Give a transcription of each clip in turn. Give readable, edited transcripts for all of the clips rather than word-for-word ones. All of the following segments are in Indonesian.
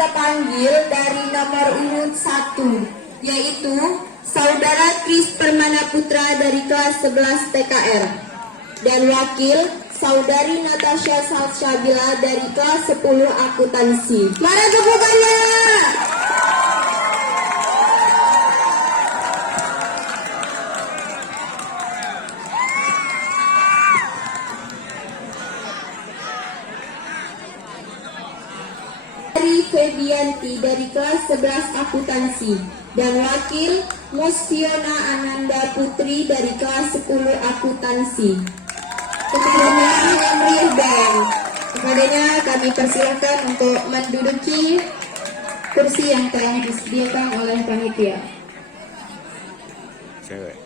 kita panggil dari nomor urut 1, yaitu Saudara Kris Permana Putra dari kelas 11 TKR. Dan wakil Saudari Natasha Salsabila dari kelas 10 Akuntansi. Mari tepukannya! Febianti dari kelas 11 Akuntansi dan wakil Musfiona Ananda Putri dari kelas 10 Akuntansi. Kepadanya Henry Bang. Kepadanya kami persilakan untuk menduduki kursi yang telah disediakan oleh panitia. Cewek.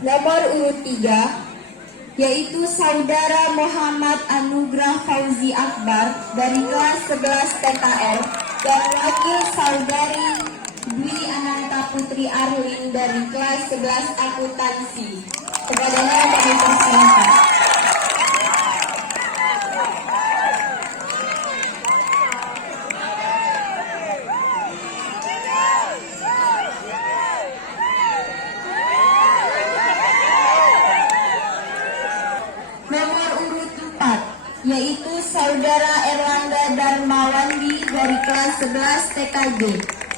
Nomor urut 3 yaitu Saudara Muhammad Anugrah Fauzi Akbar dari kelas 11 TKR dan wakil Saudari Dwi Ananta Putri Arlin dari kelas 11 Akuntansi. Kepadanya kami persilakan. Yaitu Saudara Erlangga Darmawandi dari kelas 11 TKJ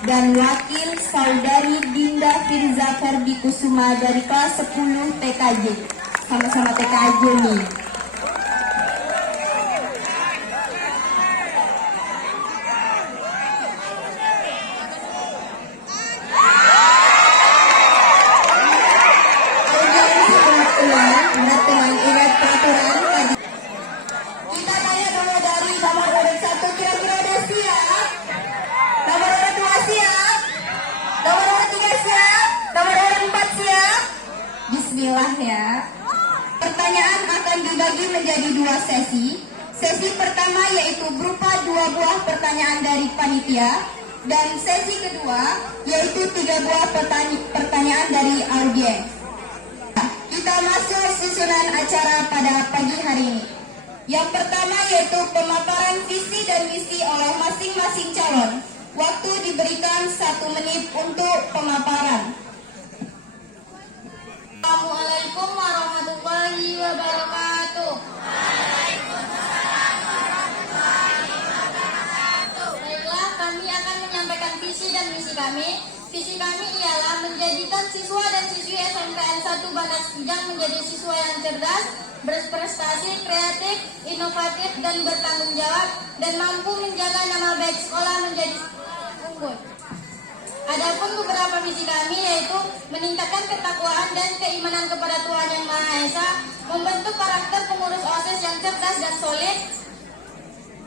dan wakil Saudari Dinda Firza Ferdi Kusuma dari kelas 10 TKJ. Sama-sama TKJ nih. Bismillah ya. Pertanyaan akan dibagi menjadi 2 sesi. Sesi pertama yaitu berupa 2 buah pertanyaan dari panitia dan sesi kedua yaitu 3 buah pertanyaan dari audiens. Kita masuk susunan acara pada pagi hari ini. Yang pertama yaitu pemaparan visi dan misi oleh masing-masing calon. Waktu diberikan 1 menit untuk pemaparan. Assalamualaikum warahmatullahi wabarakatuh. Waalaikumsalam warahmatullahi wabarakatuh. Baiklah, kami akan menyampaikan visi dan misi kami. Visi kami ialah menjadikan siswa dan siswi SMKN 1 Bandar Sekijang menjadi siswa yang cerdas, berprestasi, kreatif, inovatif, dan bertanggung jawab, dan mampu menjaga nama baik sekolah menjadi sekolah unggul. Adapun beberapa misi kami yaitu meningkatkan ketakwaan dan keimanan kepada Tuhan Yang Maha Esa, membentuk karakter pengurus OSIS yang cerdas dan solid,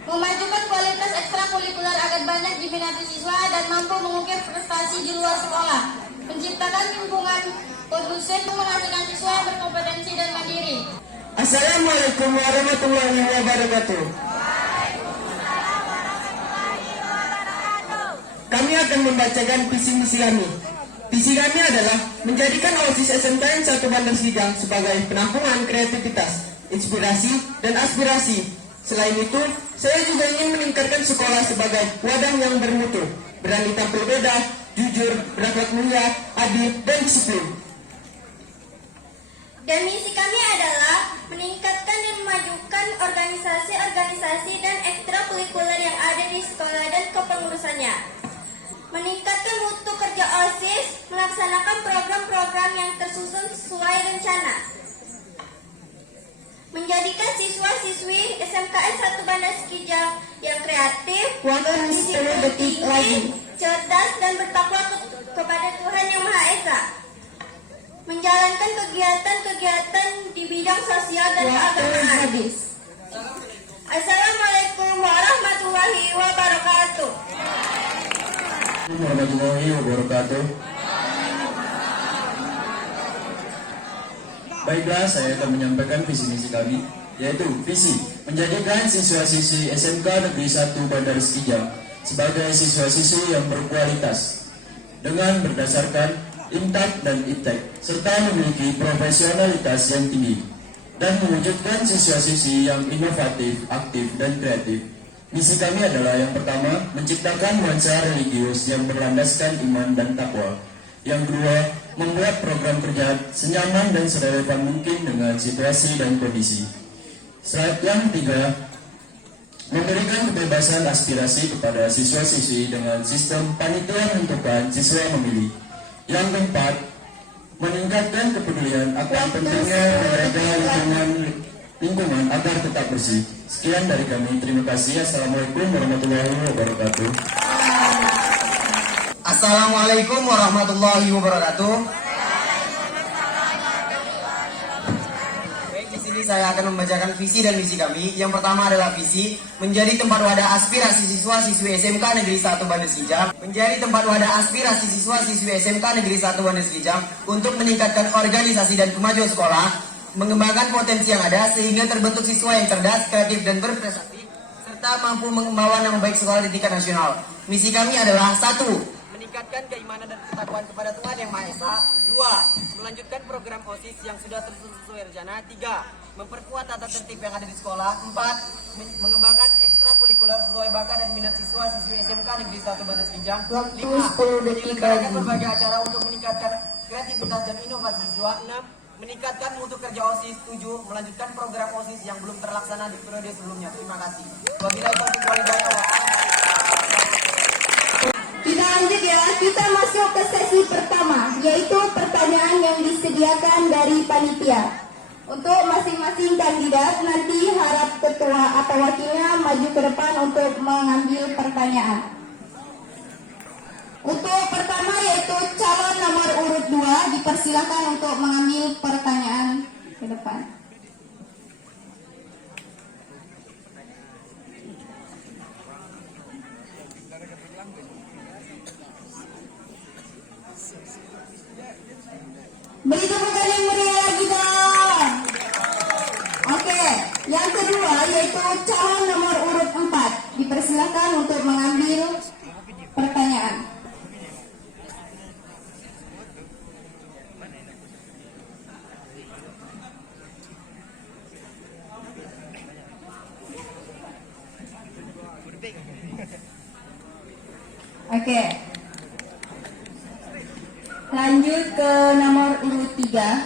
memajukan kualitas ekstrakurikuler agar banyak diminati siswa dan mampu mengukir prestasi di luar sekolah, menciptakan lingkungan kondusif menghasilkan siswa yang berkompetensi dan mandiri. Assalamualaikum warahmatullahi wabarakatuh. Kami akan membacakan visi misi kami. Visi kami adalah menjadikan OSIS SMKN 1 Bandar Sekijang sebagai penampungan kreativitas, inspirasi, dan aspirasi. Selain itu, saya juga ingin meningkatkan sekolah sebagai wadah yang bermutu, berani tampil beda, jujur, berakhlak mulia, adil, dan disiplin. Dan misi kami adalah meningkatkan dan memajukan organisasi-organisasi dan ekstrakurikuler yang ada di sekolah dan kepengurusannya. Meningkatkan mutu kerja OSIS, melaksanakan program-program yang tersusun sesuai rencana. Menjadikan siswa-siswi SMKN 1 Bandar Sekijang yang kreatif, disiplin, cerdas, dan bertakwa kepada Tuhan Yang Maha Esa. Menjalankan kegiatan-kegiatan di bidang sosial dan keagamaan. Assalamualaikum warahmatullahi wabarakatuh. Warahmatullahi wabarakatuh. Baiklah, saya akan menyampaikan visi misi kami, yaitu visi menjadikan siswa-siswi SMK Negeri 1 Bandar Sekijang sebagai siswa-siswi yang berkualitas dengan berdasarkan INTAK dan ITEK serta memiliki profesionalitas yang tinggi. dan mewujudkan siswa-siswi yang inovatif, aktif, dan kreatif. Misi kami adalah yang pertama, menciptakan nuansa religius yang berlandaskan iman dan takwa. Yang kedua, membuat program kerja senyaman dan serelevan mungkin dengan situasi dan kondisi. Yang ketiga, memberikan kebebasan aspirasi kepada siswa-siswi dengan sistem panitia menentukan siswa memilih. Yang keempat, meningkatkan kepedulian akan pentingnya menjaga lingkungan agar tetap bersih. Sekian dari kami. Terima kasih. Assalamualaikum warahmatullahi wabarakatuh. Assalamualaikum warahmatullahi wabarakatuh. Baik, di sini saya akan membacakan visi dan misi kami. Yang pertama adalah visi, menjadi tempat wadah aspirasi siswa-siswi SMK Negeri 1 Bandar Kijang. Menjadi tempat wadah aspirasi siswa-siswi SMK Negeri 1 Bandar Kijang untuk meningkatkan organisasi dan kemajuan sekolah, mengembangkan potensi yang ada sehingga terbentuk siswa yang cerdas, kreatif, dan berprestasi, serta mampu membawa nama baik sekolah di tingkat nasional. Misi kami adalah 1. Meningkatkan keimanan dan ketakwaan kepada Tuhan Yang Maha Esa. 2. Melanjutkan program OSIS yang sudah tersusun sesuai rencana. 3. Memperkuat tata tertib yang ada di sekolah. 4. Mengembangkan ekstrakurikuler sesuai bakat dan minat siswa-siswi SMK Negeri 1 Bandar Kijang. 5. Menyelenggarakan berbagai acara untuk meningkatkan kreativitas dan inovasi siswa. 6. Meningkatkan mutu kerja OSIS. 7. Melanjutkan program OSIS yang belum terlaksana di periode sebelumnya. Terima kasih. Wabillahi taufiq wal hidayah. Kita lanjut ya, kita masuk ke sesi pertama, yaitu pertanyaan yang disediakan dari panitia. Untuk masing-masing kandidat, nanti harap ketua atau wakilnya maju ke depan untuk mengambil pertanyaan. Untuk pertama yaitu calon nomor urut 2, dipersilakan untuk mengambil pertanyaan ke depan. Beri tepukan yang meriah lagi dong. Oke, yang kedua yaitu calon nomor urut 4, dipersilakan untuk mengambil pertanyaan. Oke. Lanjut ke nomor urut 3.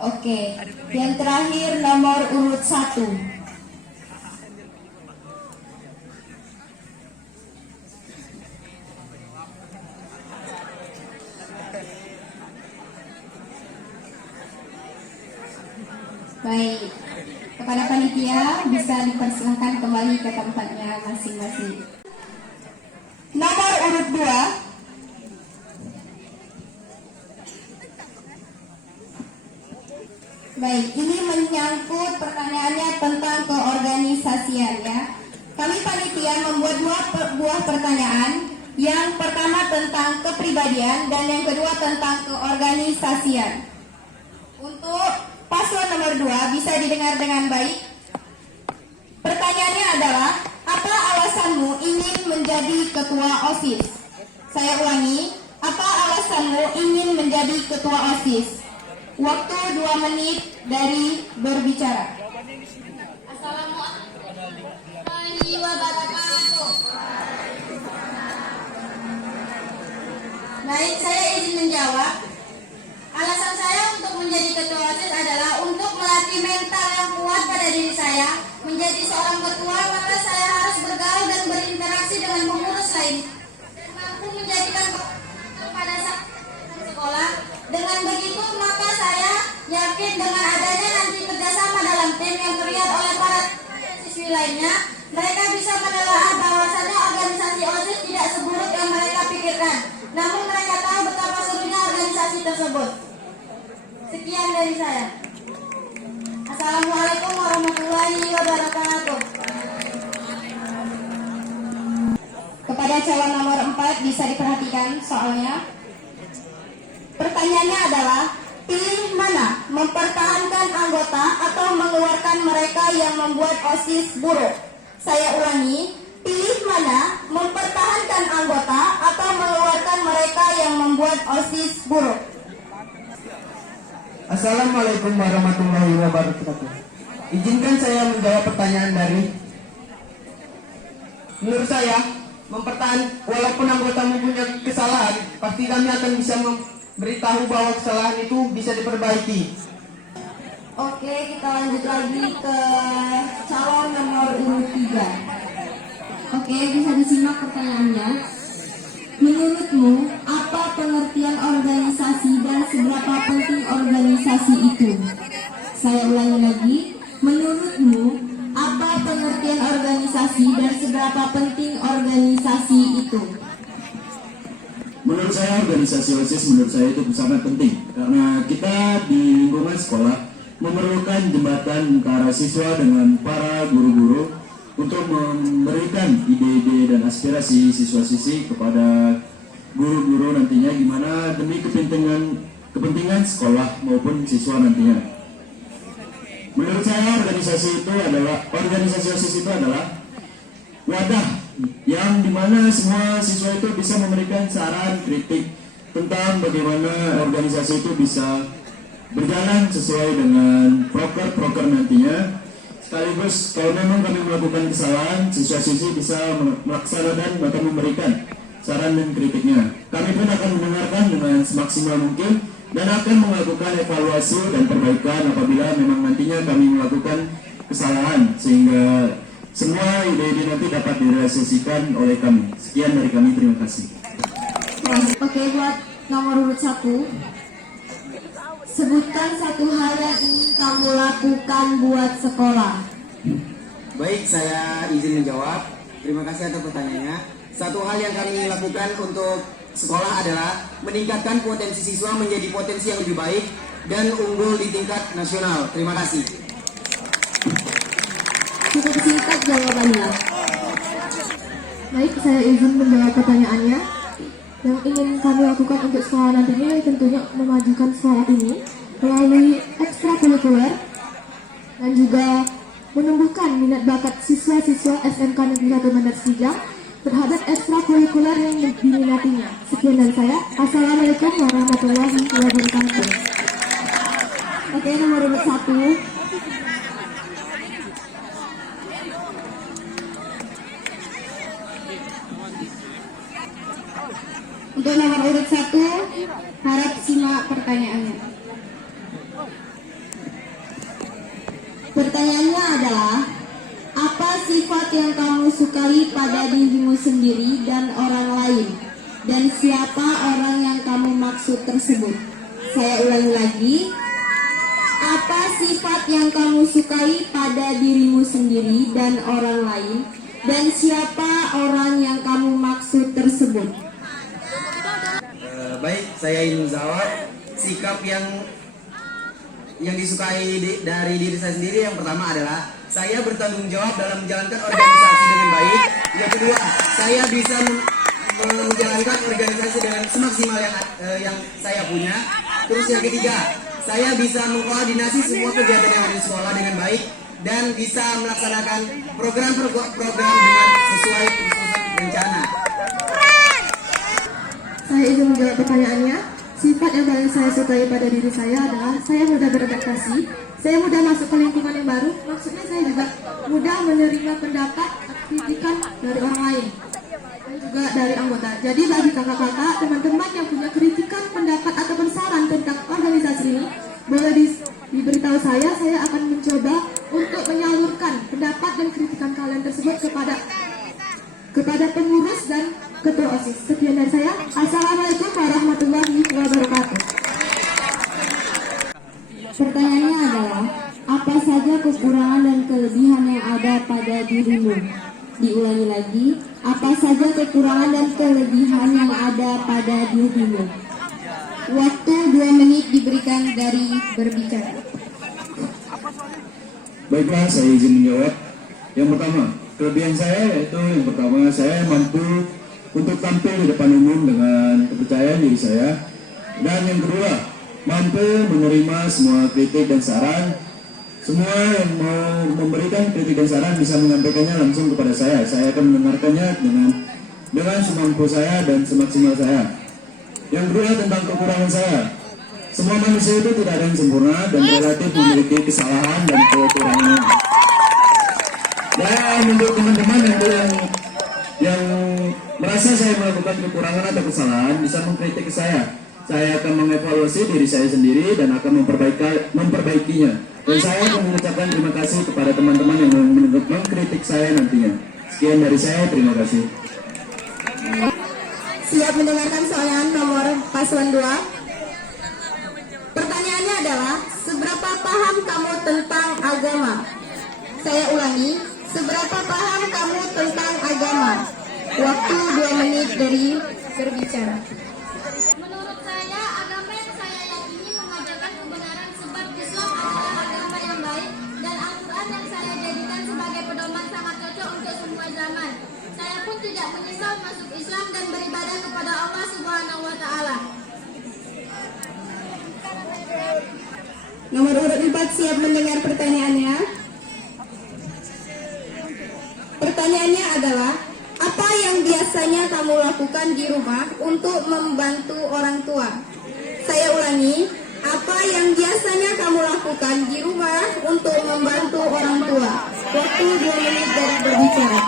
Oke, yang terakhir nomor urut 1. Baik, kepada panitia bisa dipersilahkan kembali ke tempatnya masing-masing. Nomor urut 2. Baik, ini menyangkut pertanyaannya tentang keorganisasian ya. Kami panitia membuat dua buah pertanyaan. Yang pertama tentang kepribadian dan yang kedua tentang keorganisasian. Untuk paslon nomor 2 bisa didengar dengan baik. Pertanyaannya adalah, apa alasanmu ingin menjadi ketua OSIS? Saya ulangi, apa alasanmu ingin menjadi ketua OSIS? Waktu 2 menit dari berbicara. Assalamualaikum warahmatullahi wabarakatuh. Baik, saya izin menjawab. Alasan saya untuk menjadi ketua OSIS adalah untuk melatih mental yang kuat pada diri saya. Menjadi seorang ketua, maka saya harus bergaul dan berinteraksi dengan pengurus lain. Dan mampu menjadikan pada saat sekolah. Dengan begitu, maka saya yakin dengan adanya nanti kerjasama dalam tim yang terlihat oleh para siswi lainnya, mereka bisa menelaah bahwasannya organisasi OSIS tidak seburuk yang mereka pikirkan. Namun mereka tahu betapa serunya organisasi tersebut. Sekian dari saya. Assalamualaikum warahmatullahi wabarakatuh. Kepada calon nomor 4 bisa diperhatikan soalnya. Pertanyaannya adalah, pilih mana? Mempertahankan anggota atau mengeluarkan mereka yang membuat OSIS buruk? Saya ulangi, Pilih mana, mempertahankan anggota atau mengeluarkan mereka yang membuat OSIS buruk. Assalamualaikum warahmatullahi wabarakatuh. Izinkan saya menjawab pertanyaan dari. Menurut saya, walaupun anggota mempunyai kesalahan, pasti kami akan bisa memberitahu bahwa kesalahan itu bisa diperbaiki. Oke, kita lanjut lagi ke calon nomor urut 3. Oke, bisa disimak pertanyaannya. Menurutmu, apa pengertian organisasi dan seberapa penting organisasi itu? Saya ulangi lagi. Menurutmu, apa pengertian organisasi dan seberapa penting organisasi itu? Menurut saya organisasi OSIS menurut saya itu sangat penting karena kita di lingkungan sekolah memerlukan jembatan antara siswa dengan para guru-guru untuk memberikan ide-ide dan aspirasi siswa-siswi kepada guru-guru nantinya gimana demi kepentingan sekolah maupun siswa nantinya. Menurut saya organisasi OSIS itu adalah wadah yang dimana semua siswa itu bisa memberikan saran kritik tentang bagaimana organisasi itu bisa berjalan sesuai dengan proker nantinya. Sekaligus kalau memang kami melakukan kesalahan, siswa-siswi bisa melaksanakan atau memberikan saran dan kritiknya. Kami pun akan mendengarkan dengan semaksimal mungkin dan akan melakukan evaluasi dan perbaikan apabila memang nantinya kami melakukan kesalahan sehingga semua ide-ide nanti dapat direalisasikan oleh kami. Sekian dari kami, terima kasih. Oke, buat nomor urut 1. Sebutkan satu hal yang ingin kamu lakukan buat sekolah. Baik, saya izin menjawab. Terima kasih atas pertanyaannya. Satu hal yang kami lakukan untuk sekolah adalah meningkatkan potensi siswa menjadi potensi yang lebih baik dan unggul di tingkat nasional. Terima kasih. Cukup singkat jawabannya. Baik, saya izin menjawab pertanyaannya. Yang ingin kami lakukan untuk sekolah nantinya tentunya memajukan sekolah ini melalui ekstrakurikuler dan juga menumbuhkan minat bakat siswa-siswa SMK Negeri 1 Bandar Sidang terhadap ekstrakurikuler yang diminatinya. Sekian dari saya. Assalamualaikum warahmatullahi wabarakatuh. Oke, nomor urut 1. Untuk nomor urut 1, harap simak pertanyaannya. Pertanyaannya adalah, apa sifat yang kamu sukai pada dirimu sendiri dan orang lain? Dan siapa orang yang kamu maksud tersebut? Saya ulangi lagi. Apa sifat yang kamu sukai pada dirimu sendiri dan orang lain? Dan siapa orang yang kamu maksud tersebut? Baik, saya ingin menjawab. Sikap yang disukai dari diri saya sendiri yang pertama adalah saya bertanggung jawab dalam menjalankan organisasi dengan baik. Yang kedua, saya bisa menjalankan organisasi dengan semaksimal yang saya punya. Terus yang ketiga, saya bisa mengkoordinasi semua kegiatan yang ada di sekolah dengan baik dan bisa melaksanakan program-program dengan sesuai rencana. Saya izin menjawab pertanyaannya. Sifat yang paling saya sukai pada diri saya adalah saya mudah beradaptasi, saya mudah masuk ke lingkungan yang baru, maksudnya saya juga mudah menerima pendapat, kritikan dari orang lain, dan juga dari anggota. Jadi bagi kakak-kakak, teman-teman yang punya kritikan, pendapat, atau saran tentang organisasi ini, boleh diberitahu saya akan mencoba untuk menyalurkan pendapat dan kritikan kalian tersebut kepada pengurus dan ketua OSIS. Sekian dari saya. Assalamualaikum warahmatullahi wabarakatuh. Pertanyaannya adalah, apa saja kekurangan dan kelebihan yang ada pada dirimu? Diulangi lagi, apa saja kekurangan dan kelebihan yang ada pada dirimu? Waktu 2 menit diberikan dari berbicara. Baiklah, saya izin menjawab. Yang pertama, kelebihan saya yaitu yang pertama saya mampu untuk tampil di depan umum dengan kepercayaan diri saya. Dan yang kedua, mampu menerima semua kritik dan saran Semua yang mau memberikan kritik dan saran bisa menyampaikannya langsung kepada saya. Saya akan mendengarkannya dengan semampu saya dan semaksimal saya. Yang kedua tentang kekurangan saya. Semua manusia itu tidak ada yang sempurna dan relatif memiliki kesalahan dan kekurangan. Dan untuk teman-teman yang merasa saya melakukan kekurangan atau kesalahan bisa mengkritik saya. Saya akan mengevaluasi diri saya sendiri dan akan memperbaikinya. Dan saya akan mengucapkan terima kasih kepada teman-teman yang mengkritik saya nantinya. Sekian dari saya, terima kasih. Siap mendengarkan soalan nomor paslon 2? Pertanyaannya adalah, seberapa paham kamu tentang agama? Saya ulangi, seberapa paham kamu tentang agama? Waktu 2 menit dari berbicara. Menurut saya, agama yang saya yakini mengajarkan kebenaran sebab Islam adalah agama yang baik dan Al-Quran yang saya jadikan sebagai pedoman sangat cocok untuk semua zaman. Saya pun tidak menyesal masuk Islam dan beribadah kepada Allah Subhanahu wa Ta'ala. Nomor urut 4 siap mendengar pertanyaannya. Pertanyaannya adalah, apa yang biasanya kamu lakukan di rumah untuk membantu orang tua? Saya ulangi, apa yang biasanya kamu lakukan di rumah untuk membantu orang tua? Waktu 2 menit dari berbicara.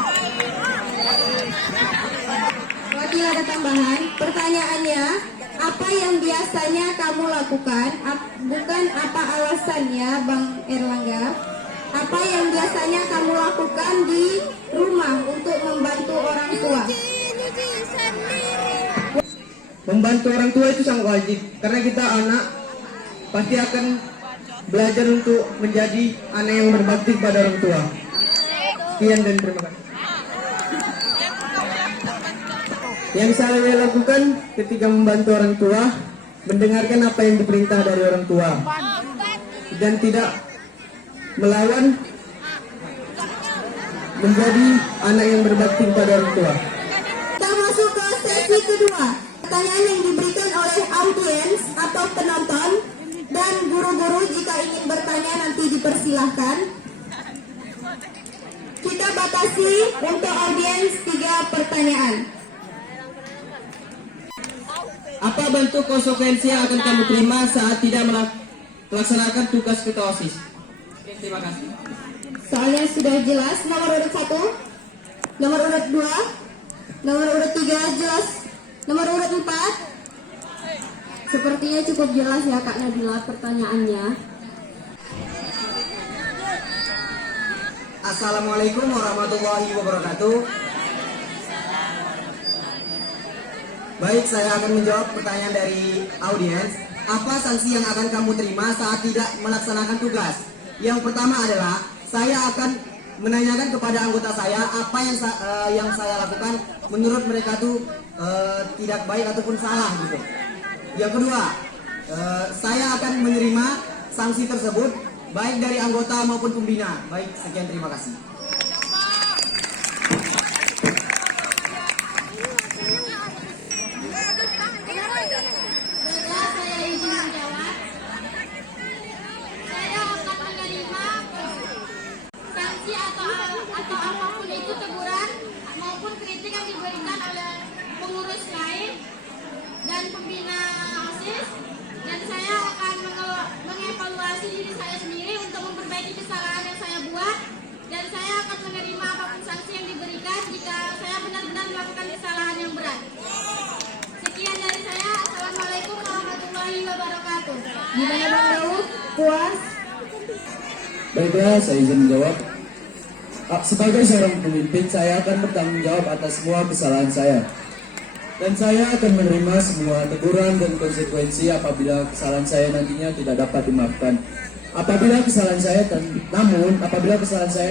Wakil ada tambahan, pertanyaannya, apa yang biasanya kamu lakukan? Bukan apa alasannya, Bang Erlangga. Apa yang biasanya kamu lakukan di rumah untuk membantu orang tua? Membantu orang tua itu sangat wajib karena kita anak pasti akan belajar untuk menjadi anak yang berbakti pada orang tua. Sekian dan terima kasih. Yang saya lakukan ketika membantu orang tua, mendengarkan apa yang diperintah dari orang tua dan tidak melawan, menjadi anak yang berbakti pada orang tua. Kita masuk ke sesi kedua. Pertanyaan yang diberikan oleh audiens atau penonton dan guru-guru jika ingin bertanya nanti dipersilahkan. Kita batasi untuk audiens 3 pertanyaan. Apa bentuk konsekuensi yang akan kamu terima saat tidak melaksanakan tugas ketua OSIS? Oke, terima kasih. Soalnya sudah jelas. Nomor urut 1, nomor urut 2, nomor urut 3 jelas. Nomor urut 4. Sepertinya cukup jelas ya Kak Nabila pertanyaannya. Assalamualaikum warahmatullahi wabarakatuh. Baik, saya akan menjawab pertanyaan dari audiens. Apa sanksi yang akan kamu terima saat tidak melaksanakan tugas? Yang pertama adalah saya akan menanyakan kepada anggota saya apa yang saya lakukan menurut mereka tuh tidak baik ataupun salah gitu. Yang kedua, saya akan menerima sanksi tersebut baik dari anggota maupun pembina. Baik, sekian, terima kasih. Baiklah, saya izin menjawab. Saya akan menerima sanksi atau apapun itu, teguran maupun kritik yang diberikan oleh pengurus lain dan pembina OSIS, dan saya akan mengevaluasi diri saya sendiri untuk memperbaiki kesalahan yang saya buat, dan saya akan menerima apapun sanksi yang diberikan jika saya benar-benar melakukan kesalahan yang berat. Sekian dari saya. Assalamualaikum warahmatullahi wabarakatuh. Gimana Bang Daud? Puas? Baiklah, saya izin menjawab. Sebagai seorang pemimpin, saya akan bertanggung jawab atas semua kesalahan saya. Dan saya akan menerima semua teguran dan konsekuensi apabila kesalahan saya nantinya tidak dapat dimaafkan. Apabila kesalahan saya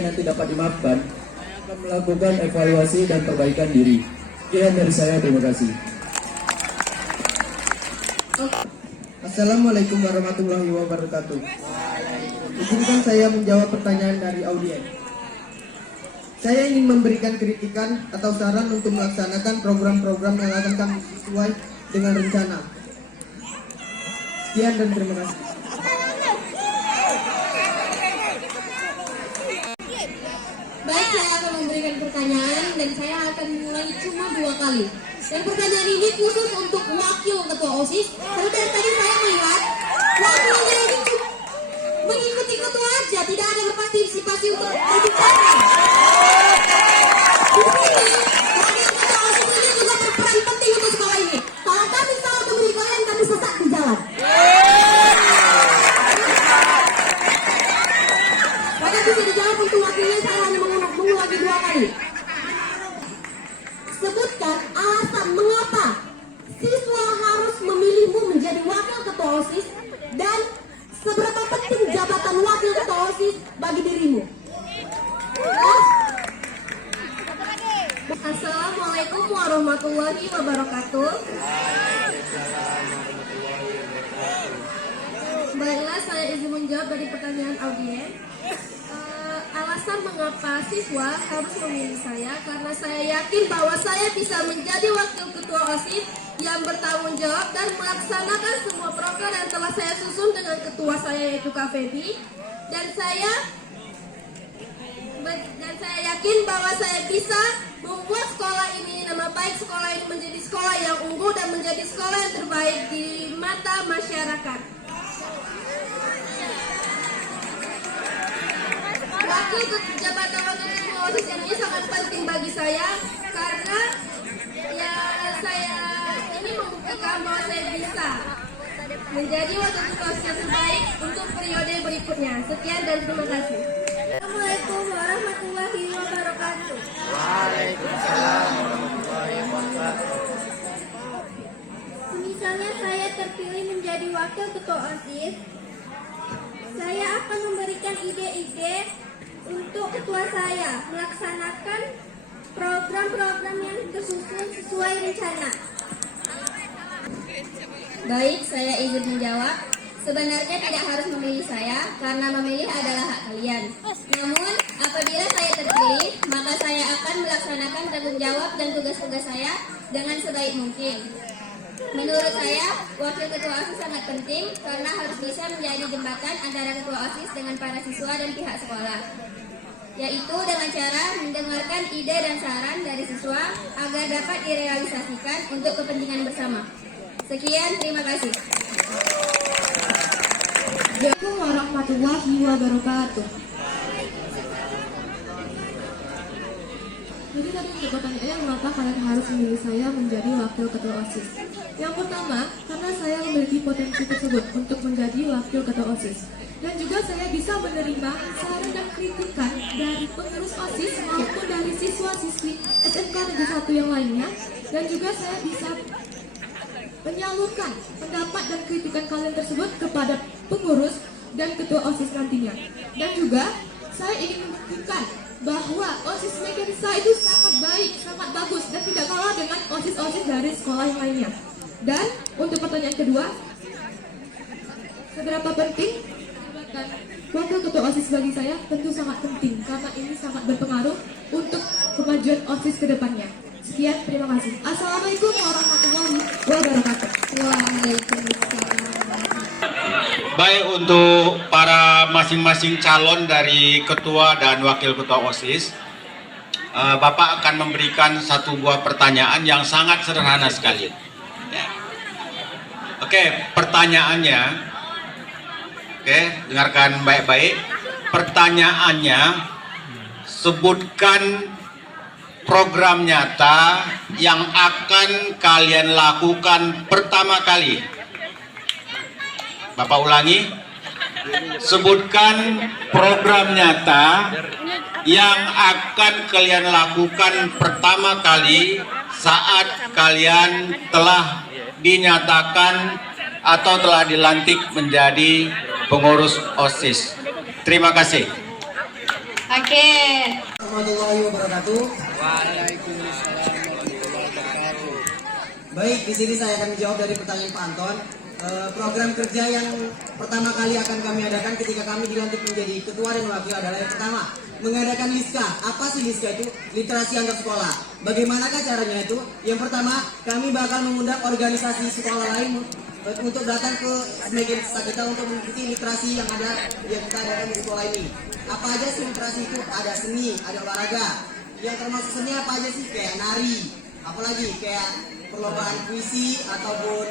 nanti dapat dimaafkan, saya akan melakukan evaluasi dan perbaikan diri. Sekian dari saya, terima kasih. Assalamualaikum warahmatullahi wabarakatuh. Izinkan saya menjawab pertanyaan dari audiens. Saya ingin memberikan kritikan atau saran untuk melaksanakan program-program yang akan kami sesuai dengan rencana. Sekian dan terima kasih. Baik, saya akan memberikan pertanyaan dan saya akan mengulangi cuma 2 kali. Dan pertanyaan ini khusus untuk wakil ketua OSIS. Karena dari tadi saya melihat wakil ini cuma mengikuti ketua aja, tidak ada berpartisipasi untuk berbicara. Di sini, wakil ketua OSIS ini juga berperan penting untuk sekolah ini. Kalau kami salah memberi kalian, kami sesat di jalan. Maka bisa dijawab untuk wakilnya, saya hanya mengulangi 2 kali. Sebutkan alasan mengapa siswa harus memilihmu menjadi wakil ketua OSIS dan seberapa penting jabatan wakil ketua OSIS bagi dirimu. Assalamualaikum warahmatullahi wabarakatuh. Baiklah, saya izin menjawab dari pertanyaan audiens. Alasan mengapa siswa harus memilih saya karena saya yakin bahwa saya bisa menjadi wakil ketua OSIS yang bertanggung jawab dan melaksanakan semua program yang telah saya susun dengan ketua saya yaitu Kak Feby, dan saya yakin bahwa saya bisa membuat sekolah ini, nama baik sekolah ini menjadi sekolah yang unggul dan menjadi sekolah yang terbaik di mata masyarakat. Jabatan wakil ketua OSIS ini sangat penting bagi saya karena ya saya ini membuktikan bahwa saya bisa menjadi wakil ketua OSIS yang terbaik untuk periode berikutnya. Sekian dan terima kasih. Assalamualaikum warahmatullahi wabarakatuh. Waalaikumsalam warahmatullahi wabarakatuh. Misalnya saya terpilih menjadi wakil ketua OSIS, saya akan memberikan ide-ide untuk ketua saya melaksanakan program-program yang tersusun sesuai rencana. Baik, saya izin menjawab. Sebenarnya tidak harus memilih saya karena memilih adalah hak kalian. Namun, apabila saya terpilih, maka saya akan melaksanakan tanggung jawab dan tugas-tugas saya dengan sebaik mungkin. Menurut saya, wakil ketua OSIS sangat penting karena harus bisa menjadi jembatan antara ketua OSIS dengan para siswa dan pihak sekolah, yaitu dengan cara mendengarkan ide dan saran dari siswa agar dapat direalisasikan untuk kepentingan bersama. Sekian, terima kasih. Assalamualaikum warahmatullahi wabarakatuh. Jadi tadi untuk pertanyaannya, mengapa kalian harus memilih saya menjadi wakil ketua OSIS? Yang pertama, karena saya memiliki potensi tersebut untuk menjadi wakil ketua OSIS. Dan juga saya bisa menerima saran dan kritikan dari pengurus OSIS maupun dari siswa-siswi SMK Negeri 1 yang lainnya. Dan juga saya bisa menyalurkan pendapat dan kritikan kalian tersebut kepada pengurus dan ketua OSIS nantinya. Dan juga saya ingin membuktikan bahwa OSIS Mekanisa itu sangat baik, sangat bagus dan tidak kalah dengan OSIS-OSIS dari sekolah yang lainnya. Dan untuk pertanyaan kedua, seberapa penting jabatan wakil ketua OSIS bagi saya? Tentu sangat penting karena ini sangat berpengaruh untuk kemajuan OSIS ke depannya. Sekian, terima kasih. Assalamualaikum warahmatullahi wabarakatuh. Waalaikumsalam. Baik, untuk para masing-masing calon dari ketua dan wakil ketua OSIS, Bapak akan memberikan satu buah pertanyaan yang sangat sederhana sekali. Ya. Oke, pertanyaannya, dengarkan baik-baik. Pertanyaannya, sebutkan program nyata yang akan kalian lakukan pertama kali. Bapak ulangi, sebutkan program nyata yang akan kalian lakukan pertama kali saat kalian telah dinyatakan atau telah dilantik menjadi pengurus OSIS. Terima kasih. Oke. Warahmatullahi wabarakatuh. Baik, di sini saya akan menjawab dari pertanyaan Pak Anton. Program kerja yang pertama kali akan kami adakan ketika kami dilantik menjadi ketua dan wakil adalah yang pertama, mengadakan LISKA. Apa sih LISKA itu? Literasi antar sekolah. Bagaimanakah caranya itu? Yang pertama, kami bakal mengundang organisasi sekolah lain untuk datang ke Mekanisa kita untuk mengikuti literasi yang kita adakan di sekolah ini. apa aja sih literasi itu? Ada seni, ada olahraga. Yang termasuk seni apa aja sih? Kayak nari, apalagi kayak perlombaan puisi ataupun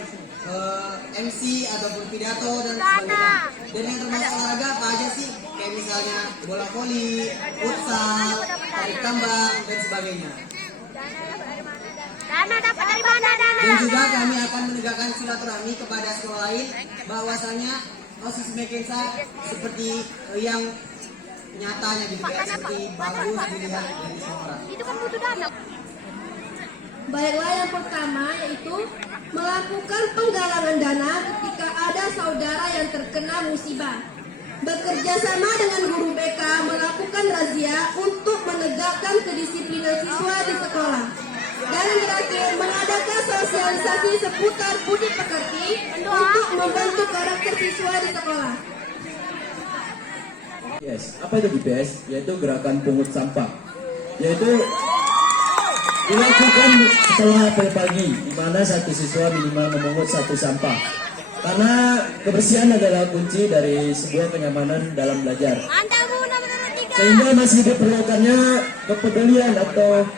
MC ataupun pidato dan sebagainya. Dan yang termasuk olahraga apa aja sih? Kayak misalnya bola voli, futsal, tarik tambang dan sebagainya. Dana dapat dari mana dana? Dan juga kami akan menegakkan silaturahmi kepada sekolah lain bahwasanya OSIS Mekensa seperti yang nyatanya gitu ya, seperti bagus dilihat dari semua orang. Itu kan butuh dana. Baiklah, yang pertama yaitu melakukan penggalangan dana ketika ada saudara yang terkena musibah. Bekerja sama dengan guru BK melakukan razia untuk menegakkan kedisiplinan siswa di sekolah. Dan yang terakhir, mengadakan sosialisasi seputar budi pekerti untuk membentuk karakter siswa di sekolah. Yes, apa itu GPS? Yaitu gerakan pungut sampah. Yaitu dilakukan setelah apel pagi, di mana satu siswa minimal memungut satu sampah. Karena kebersihan adalah kunci dari sebuah kenyamanan dalam belajar. Sehingga masih diperlukannya kepedulian atau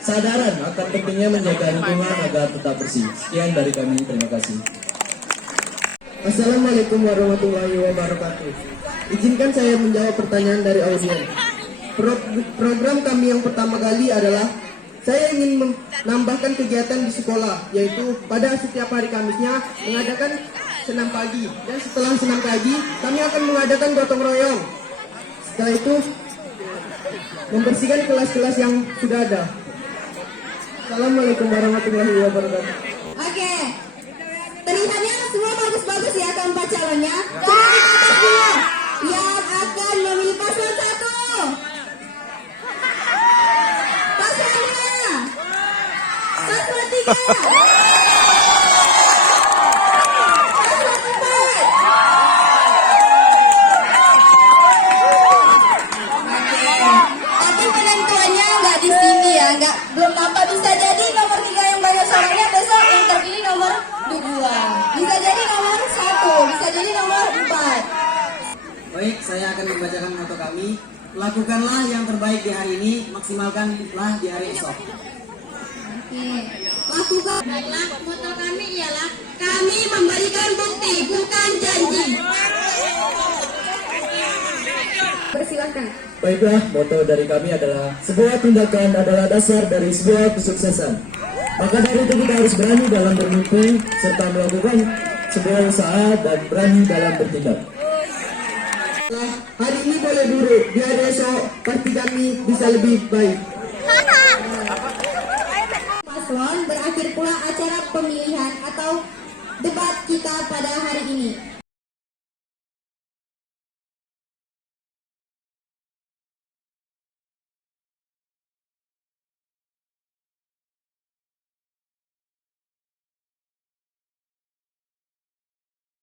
sadaran akan pentingnya menjaga lingkungan agar tetap bersih. Sekian dari kami, terima kasih. Assalamualaikum warahmatullahi wabarakatuh. Izinkan saya menjawab pertanyaan dari audiens. Program kami yang pertama kali adalah saya ingin menambahkan kegiatan di sekolah, yaitu pada setiap hari Kamisnya mengadakan senam pagi, dan setelah senam pagi kami akan mengadakan gotong royong. Setelah itu membersihkan kelas-kelas yang sudah ada. Assalamualaikum warahmatullahi wabarakatuh. Oke, terlihatnya semua bagus-bagus ya keempat calonnya. Coba kita tes dulu yang akan memilih paslon 1. Paslon 2. Paslon 3. Paslon 4. Tapi penentuannya nggak di sini ya, belum nampak. Bisa jadi nomor 3 yang banyak suaranya besok yang terpilih nomor 2. Bisa jadi nomor 1, bisa jadi nomor 4. Baik, saya akan membacakan moto kami. Lakukanlah yang terbaik di hari ini, maksimalkanlah di hari esok. Lakukan. Baiklah, moto kami ialah Kami memberikan bukti, bukan janji. Persilahkan. Baiklah, moto dari kami adalah sebuah tindakan adalah dasar dari sebuah kesuksesan. Maka dari itu kita harus berani dalam bermimpi serta melakukan sebuah usaha dan berani dalam bertindak. Hari ini boleh buruk, biar esok pasti kami bisa lebih baik. Paslon berakhir pula acara pemilihan atau debat kita pada hari